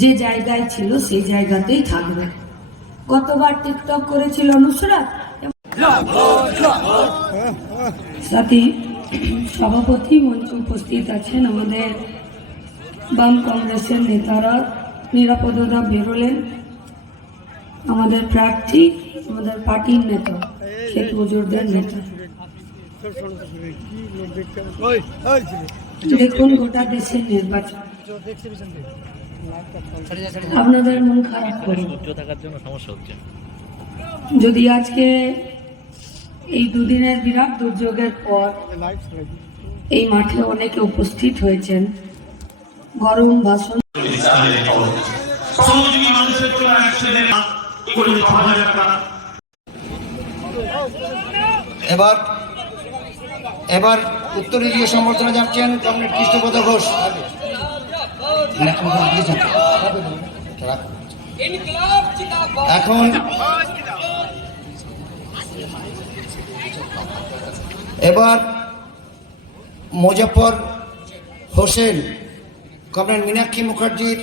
যে জায়গায় ছিল সেই জায়গাতেই থাকবে। গতবার টিকটক করেছিল নুসরাত। সাথে সভাপতি মঞ্চে উপস্থিত আছেন আমাদের বাম কংগ্রেসের নেতারা নিরাপদতা বেরোলেন। আমাদের প্রার্থী আমাদের পার্টির নেতা ক্ষেত মজুরদের নেতা। দেখুন গোটা দেশের নির্বাচন। আপনাদের মন খারাপ ধৈর্য থাকার জন্য সমস্যা হচ্ছে। যদি আজকে এই দুদিনের বিরাট দুর্যোগের পর এই মাঠে অনেকে উপস্থিত হয়েছেন গরম ভাষণ করে এবার এবার উত্তরে গিয়ে সম্বর্ধনা জানাচ্ছেন কমরেড কৃষ্ণপদ ঘোষ। এখন এবার মুজফর হোসেন কমরেড মীনাক্ষী মুখার্জির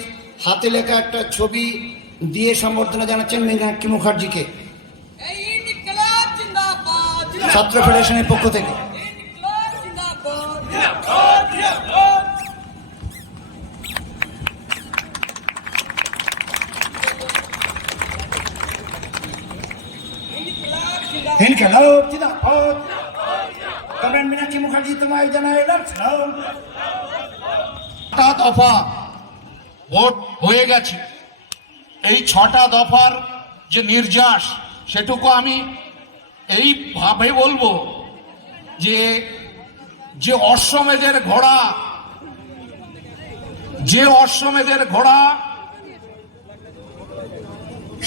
হাতে লেখা একটা ছবি দিয়ে সম্বর্ধনা জানাচ্ছেন মীনাক্ষী মুখার্জিকে। ছাত্র ফেডারেশনের পক্ষ থেকে ইনকিলাব জিন্দাবাদ জিন্দাবাদ কমরেড মীনাক্ষী মুখার্জি তোমায় জানাই ছটা দফা ভোট হয়ে গেছে। এই ছটা দফার যে নির্যাস, সেটুকু আমি এইভাবে বলব যে যে অশ্বমেধের ঘোড়া, যে অশ্বমেধের ঘোড়া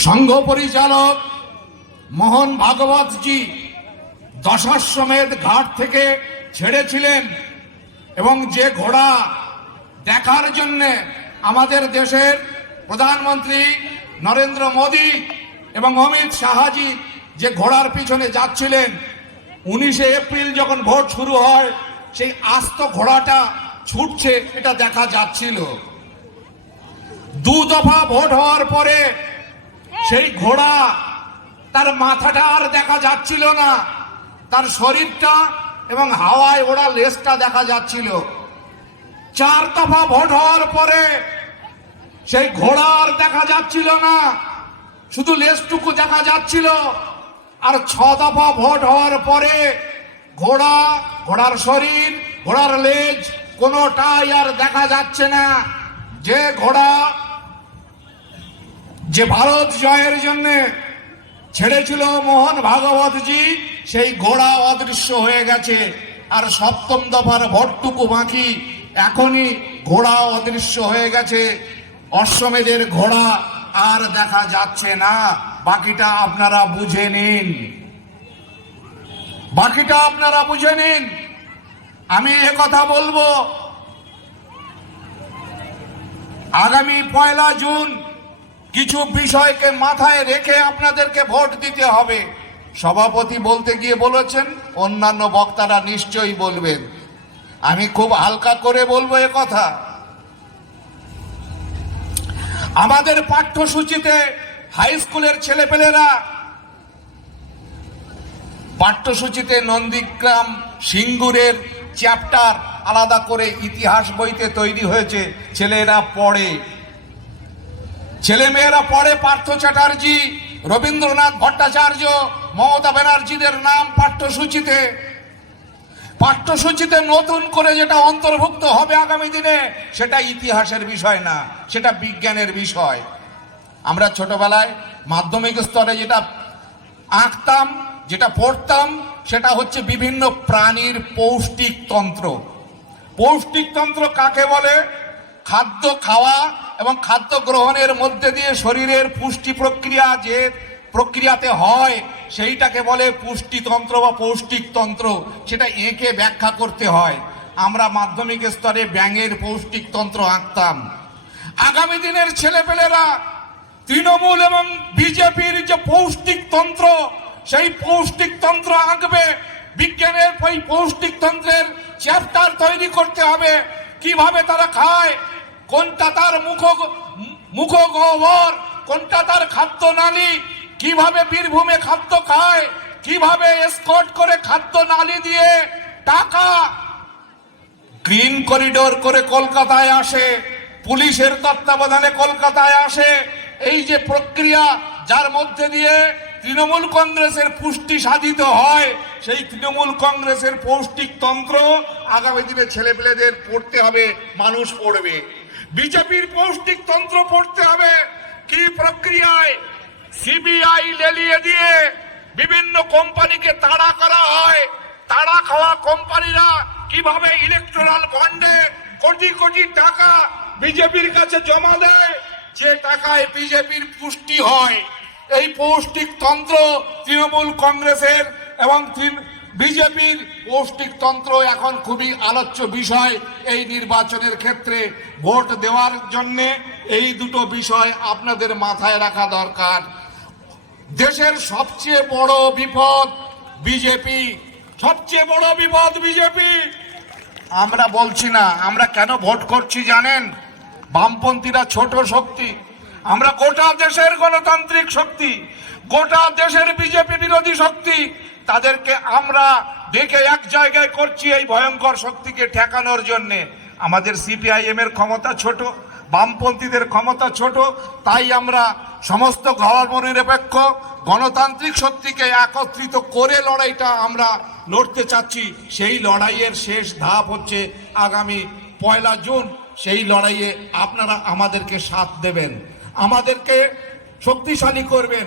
সংঘ পরিচালক মোহন ভাগবতজি দশাশ্বমেধ ঘাট থেকে ছেড়েছিলেন। এবং যে ঘোড়া দেখার জন্যে আমাদের দেশের প্রধানমন্ত্রী নরেন্দ্র মোদী এবং অমিত শাহাজি যে ঘোড়ার পিছনে যাচ্ছিলেন, উনিশে এপ্রিল যখন ভোট শুরু হয়, সেই আস্ত ঘোড়াটা ছুটছে, এটা দেখা যাচ্ছিল। দু দফা ভোট হওয়ার পরে সেই ঘোড়া তার মাথাটা আর দেখা যাচ্ছিল না। তার শরীরটা এবং হাওয়ায় ওড়া লেজটা দেখা যাচ্ছিল। চার দফা ভোট হওয়ার পরে সেই ঘোড়া আর দেখা যাচ্ছিল না, শুধু লেজটুকু দেখা যাচ্ছিল। আর ছ দফা ভোট হওয়ার পরে ঘোড়া, ঘোড়ার শরীর, ঘোড়ার লেজ কোনোটাই আর দেখা যাচ্ছে না। যে ঘোড়া, যে ভারত জয়ের জন্য ছেড়েছিল মোহন ভাগবতজি, সেই ঘোড়া অদৃশ্য হয়ে গেছে। আর সপ্তম দফার ভোটটুকু বাকি, এখনই ঘোড়া অদৃশ্য হয়ে গেছে। অশ্বমেধের ঘোড়া আর দেখা যাচ্ছে না। বাকিটা আপনারা বুঝে নিন। বাকিটা আপনারা বুঝে নিন। আমি এ কথা বলব। আগামী পয়লা জুন কিছু বিষয়কে মাথায় রেখে আপনাদেরকে ভোট দিতে হবে। সভাপতি বলতে গিয়ে বলেছেন, অন্যান্য বক্তারা নিশ্চয়ই বলবেন। আমি খুব হালকা করে বলব এ কথা। আমাদের পাঠ্যসূচিতে হাই স্কুলের ছেলেপেলেরা পাঠ্যসূচিতে নন্দীগ্রাম সিঙ্গুরের চ্যাপ্টার আলাদা করে ইতিহাস বইতে তৈরি হয়েছে, ছেলেরা পড়ে। ছেলেমেয়েরা পড়ে পার্থ চ্যাটার্জি, রবীন্দ্রনাথ ভট্টাচার্য, মমতা ব্যানার্জিদের নাম পাঠ্যসূচিতে। পাঠ্যসূচিতে নতুন করে যেটা অন্তর্ভুক্ত হবে আগামী দিনে, সেটা ইতিহাসের বিষয় না, সেটা বিজ্ঞানের বিষয়। আমরা ছোটবেলায় মাধ্যমিক স্তরে যেটা আঁকতাম, যেটা পড়তাম, সেটা হচ্ছে বিভিন্ন প্রাণীর পৌষ্টিক তন্ত্র। পৌষ্টিক তন্ত্র কাকে বলে? খাদ্য, খাওয়া এবং খাদ্য গ্রহণের মধ্যে দিয়ে শরীরের পুষ্টি প্রক্রিয়া যে প্রক্রিয়াতে হয়, সেইটাকে বলে পুষ্টিতন্ত্র বা পৌষ্টিক তন্ত্র সেটা এঁকে ব্যাখ্যা করতে হয়। আমরা মাধ্যমিক স্তরে ব্যাঙের পৌষ্টিক তন্ত্র আঁকতাম। আগামী দিনের ছেলেপেলেরা তৃণমূল এবং বিজেপির যে পৌষ্টিক তন্ত্র সেই পৌষ্টিক তন্ত্র আঁকবে। বিজ্ঞানের ওই পৌষ্টিক তন্ত্রের চ্যাপ্টার তৈরি করতে হবে। কীভাবে তারা খায় কোনটা তার মুখ মুখ মুখগহ্বর, কোনটা তার খাদ্য নালী? কীভাবে বীরভূমে খাদ্য খায়? কীভাবে স্কট করে খাদ্য নালী দিয়ে টাকা? গ্রিন করিডোর করে কলকাতায় আসে, পুলিশের তত্ত্বাবধানে কলকাতায় আসে। এই যে প্রক্রিয়া যার মধ্যে দিয়ে তৃণমূল কংগ্রেসের পুষ্টি সাধিত হয়, সেই তৃণমূল কংগ্রেসের পৌষ্টিক তন্ত্র আগামী দিনে ছেলেপেলেদের পড়তে হবে, মানুষ পড়বে। বিজেপির পৌষ্টিক তন্ত্র পড়তে হবে। কি প্রক্রিয়ায় সিবিআই লেলিয়ে দিয়ে বিভিন্ন কোম্পানিকে তাড়া করা হয়, তাড়া খাওয়া কোম্পানিরা কীভাবে ইলেকট্রাল বন্ডে কোটি কোটি টাকা বিজেপির কাছে জমা দেয়? যে টাকায় বিজেপির পুষ্টি হয়, এই পৌষ্টিক তন্ত্র তৃণমূল কংগ্রেসের এবং বিজেপির পৌষ্টিক তন্ত্র এখন খুবই আলোচ্য বিষয় এই নির্বাচনের ক্ষেত্রে ভোট দেওয়ার জন্য। এই দুটো বিষয় আপনাদের মাথায় রাখা দরকার। দেশের সবচেয়ে বড় বিপদ বিজেপি। সবচেয়ে বড় বিপদ বিজেপি। আমরা বলছি না, আমরা কেন ভোট করছি জানেন? বামপন্থীরা ছোট শক্তি। আমরা গোটা দেশের গণতান্ত্রিক শক্তি, গোটা দেশের বিজেপি বিরোধী শক্তি। তাদেরকে আমরা দেখে এক জায়গায় করছি এই ভয়ঙ্কর শক্তিকে ঠেকানোর জন্যে। আমাদের সিপিআইএম এর ক্ষমতা ছোট, বামপন্থীদের ক্ষমতা ছোট, তাই আমরা সমস্ত ধর্মনিরপেক্ষ গণতান্ত্রিক শক্তিকে একত্রিত করে লড়াইটা আমরা লড়তে চাচ্ছি। সেই লড়াইয়ের শেষ ধাপ হচ্ছে আগামী পয়লা জুন। সেই লড়াইয়ে আপনারা আমাদেরকে সাথ দেবেন। আমাদেরকে শক্তিশালী করবেন।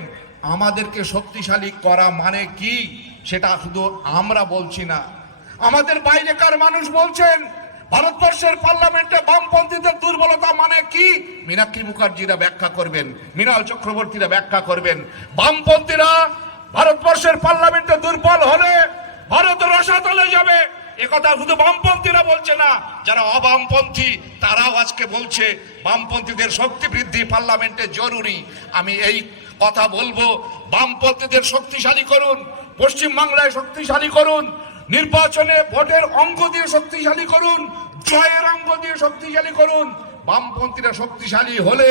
আমাদেরকে শক্তিশালী করা মানে কি? সেটা শুধু আমরা বলছি না। আমাদের বাইরেকার মানুষ বলছেন, ভারতবর্ষের পার্লামেন্টে বামপন্থীদের দুর্বলতা মানে কি? মীনাক্ষী মুখার্জিরা ব্যাখ্যা করবেন, মৃণাল চক্রবর্তীরা ব্যাখ্যা করবেন। বামপন্থীরা ভারতবর্ষের পার্লামেন্টে দুর্বল হলে ভারত রসাতলে যাবে। একথা শুধু বামপন্থীরা বলছে না, যারা অবামপন্থী, তারাও আজকে বলছে, বামপন্থীদের শক্তি বৃদ্ধি পার্লামেন্টে জরুরি। আমি এই কথা বলব। বামপন্থীদের শক্তিশালী করুন পশ্চিম বাংলায় শক্তিশালী করুন, নির্বাচনে ভোটের অঙ্ক দিয়ে শক্তিশালী করুন, জয়ের অঙ্ক দিয়ে শক্তিশালী করুন। বামপন্থীরা শক্তিশালী হলে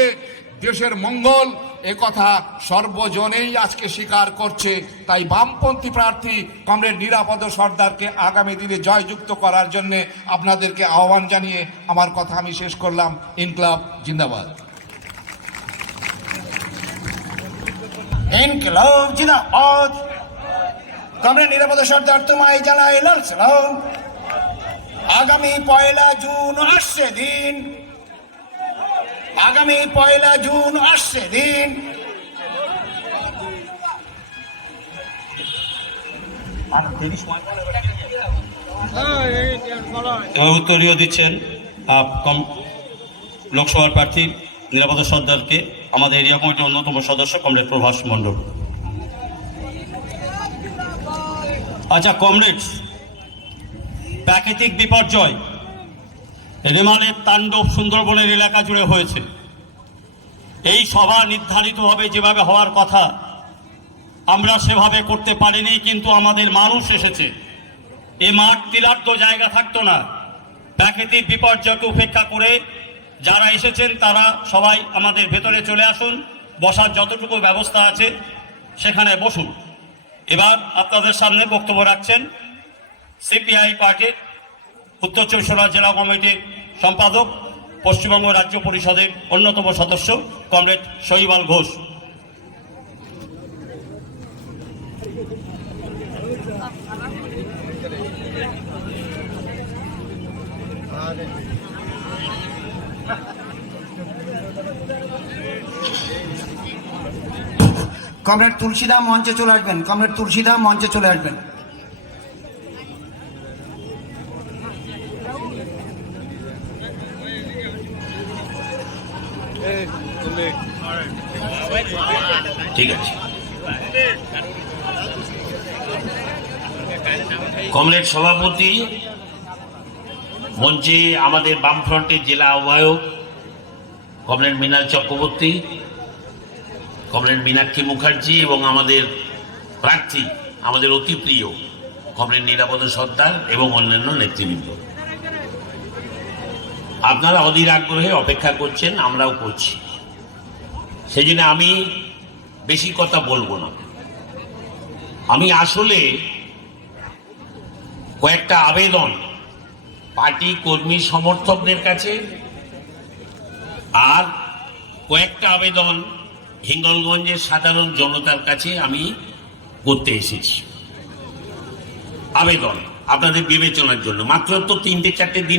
দেশের মঙ্গল এ কথা সর্বজনেই আজকে স্বীকার করছে। তাই বামপন্থী প্রার্থী কমরেড নিরাপদ সর্দারকে আগামী দিনে জয়যুক্ত করার জন্য আপনাদেরকে আহ্বান জানিয়ে আমার কথা আমি শেষ করলাম। ইনকলাব জিন্দাবাদ। ইনকলাব জিন্দাবাদ কমরেড নিরাপদ সর্দার তোমায় জানাই লাল সালাম আগামী পয়লা জুন আসছে দিন। আগামী পয়লা জুন আসছে দিন। উত্তরীয় দিচ্ছেন লোকসভার প্রার্থী নিরাপদ সর্দারকে। আমাদের এরিয়া কমিটির অন্যতম সদস্য কমরেড প্রভাস মণ্ডল। আচ্ছা কমরেডস প্রাকৃতিক বিপর্যয়, রেমালের তাণ্ডব সুন্দরবনের এলাকা জুড়ে হয়েছে। এই সভা নির্ধারিতভাবে যেভাবে হওয়ার কথা, আমরা সেভাবে করতে পারিনি, কিন্তু আমাদের মানুষ এসেছে। এ মাঠ তিলার্ধ জায়গা থাকতো না। প্রাকৃতিক বিপর্যয়কে উপেক্ষা করে যারা এসেছেন, তারা সবাই আমাদের ভেতরে চলে আসুন, বসার যতটুকু ব্যবস্থা আছে সেখানে বসুন। এবার আপনাদের সামনে বক্তব্য রাখছেন সিপিআই পার্টির উত্তর চব্বিশ জেলা কমিটির সম্পাদক, পশ্চিমবঙ্গ রাজ্য পরিষদের অন্যতম সদস্য, কমরেড শহীবাল ঘোষ। কমরেড তুলসীদা মঞ্চে চলে আসবেন, কমরেড তুলসীদা মঞ্চে চলে আসবেন। ঠিক আছে। কমরেড সভাপতি, মঞ্চে আমাদের বামফ্রন্টের জেলা আহ্বায়ক, কমরেড মৃণাল চক্রবর্তী কমরেড মীনাক্ষী মুখার্জি এবং আমাদের প্রার্থী, আমাদের অতি প্রিয় কমরেড নিরাপদ সর্দার এবং অন্যান্য নেতৃবৃন্দ। আপনারা অধীর আগ্রহে অপেক্ষা করছেন, আমরাও করছি। সেই জন্য আমি বেশি কথা বলব না। আমি আসলে কয়েকটা আবেদন পার্টি কর্মী সমর্থকদের কাছে আর কয়েকটা আবেদন হিঙ্গলগঞ্জের সাধারণ জনতার কাছে আমি করতে এসেছি। আবেদন আপনাদের বিবেচনার জন্য। মাত্র তো তিনটে, চারটে দিন